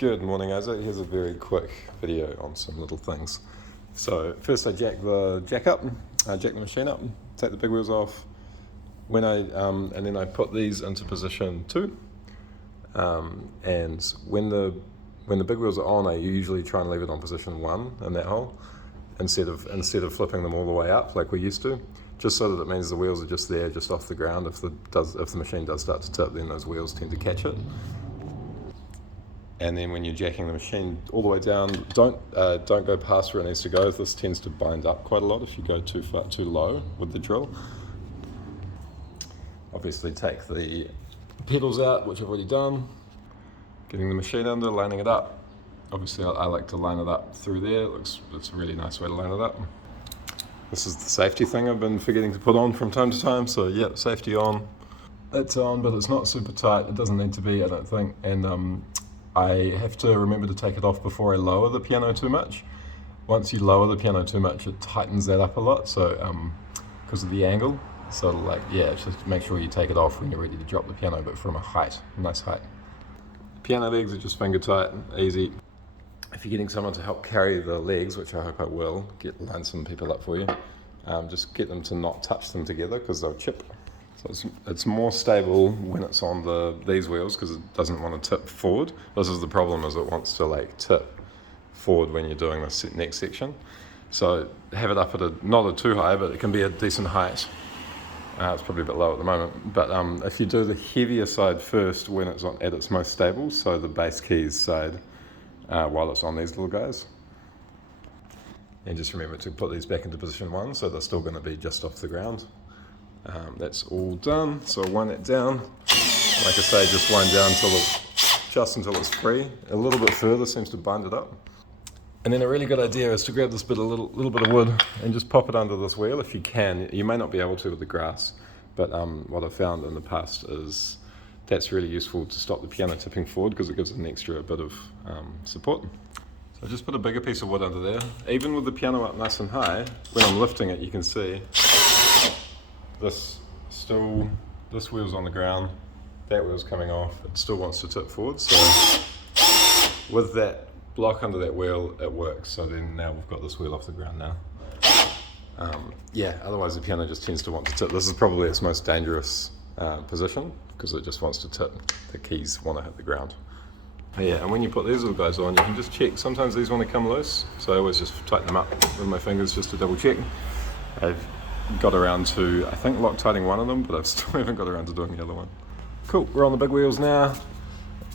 Good morning, Isaac. Here's a very quick video on some little things. So first I jack the machine up, take the big wheels off. And then I put these into position 2. And when the big wheels are on, I usually try and leave it on position 1 in that hole, instead of flipping them all the way up like we used to, just so that it means the wheels are just there, just off the ground. If the machine does start to tip, then those wheels tend to catch it. And then when you're jacking the machine all the way down, don't go past where it needs to go. This tends to bind up quite a lot if you go too low with the drill. Obviously take the pedals out, which I've already done. Getting the machine under, lining it up. Obviously I like to line it up through there. It's a really nice way to line it up. This is the safety thing I've been forgetting to put on from time to time. So yeah, safety on. It's on, but it's not super tight. It doesn't need to be, I don't think. And I have to remember to take it off before I lower the piano too much. Once you lower the piano too much, it tightens that up a lot, so because of the angle. So just make sure you take it off when you're ready to drop the piano, but from a nice height. Piano legs are just finger tight, easy. If you're getting someone to help carry the legs, which I hope I will, line some people up for you, just get them to not touch them together because they'll chip. So it's more stable when it's on these wheels because it doesn't want to tip forward. This is the problem, is it wants to tip forward when you're doing this next section. So have it up at not too high, but it can be a decent height. It's probably a bit low at the moment. But if you do the heavier side first when it's at its most stable, so the bass keys side, while it's on these little guys. And just remember to put these back into position 1, so they're still going to be just off the ground. That's all done, so wind it down. Like I say, just wind down until it's free. A little bit further seems to bind it up. And then a really good idea is to grab this little bit of wood and just pop it under this wheel if you can. You may not be able to with the grass, but what I've found in the past is that's really useful to stop the piano tipping forward because it gives it an extra bit of support. So I just put a bigger piece of wood under there. Even with the piano up nice and high, when I'm lifting it, you can see this wheel's on the ground, that wheel's coming off, it still wants to tip forward, so with that block under that wheel, it works. So then now we've got this wheel off the ground now. Otherwise the piano just tends to want to tip. This is probably its most dangerous position because it just wants to tip. The keys want to hit the ground. And when you put these little guys on, you can just check. Sometimes these want to come loose, so I always just tighten them up with my fingers just to double check. I've got around to, I think, Loctiting one of them, but I still haven't got around to doing the other one. Cool, we're on the big wheels now.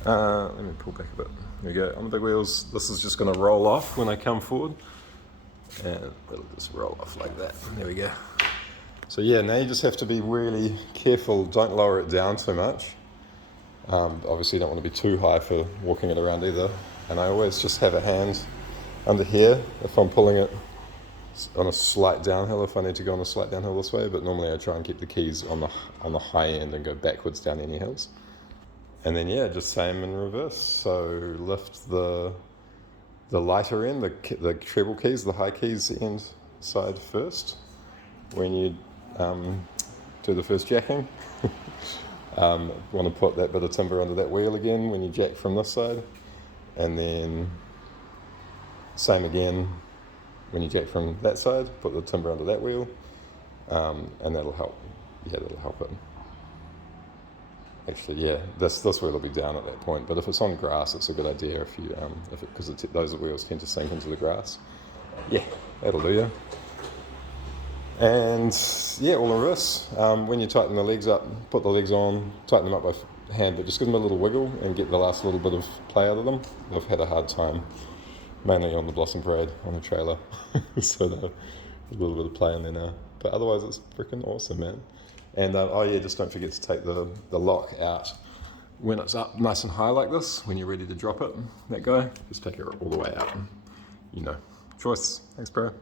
Let me pull back a bit. There we go, on the big wheels. This is just going to roll off when I come forward. And it'll just roll off like that. There we go. So yeah, now you just have to be really careful. Don't lower it down too much. Obviously you don't want to be too high for walking it around either. And I always just have a hand under here if I'm pulling it on a slight downhill, if I need to go on a slight downhill this way, but normally I try and keep the keys on the high end and go backwards down any hills. And then just same in reverse. So lift the lighter end, the treble keys, the high keys end side first when you do the first jacking. Want to put that bit of timber under that wheel again when you jack from this side, and then same again when you jack from that side, put the timber under that wheel, and that'll help. That'll help it. Actually, this wheel will be down at that point, but if it's on grass, it's a good idea if you because those wheels tend to sink into the grass. That'll do you. And all in reverse. When you tighten the legs up, put the legs on, tighten them up by hand, but just give them a little wiggle and get the last little bit of play out of them. I've had a hard time, mainly on the Blossom Parade on a trailer, so a little bit of play in there now. But otherwise, it's freaking awesome, man. And just don't forget to take the lock out when it's up nice and high like this. When you're ready to drop it, that guy, just take it all the way out. Choice. Thanks, bro.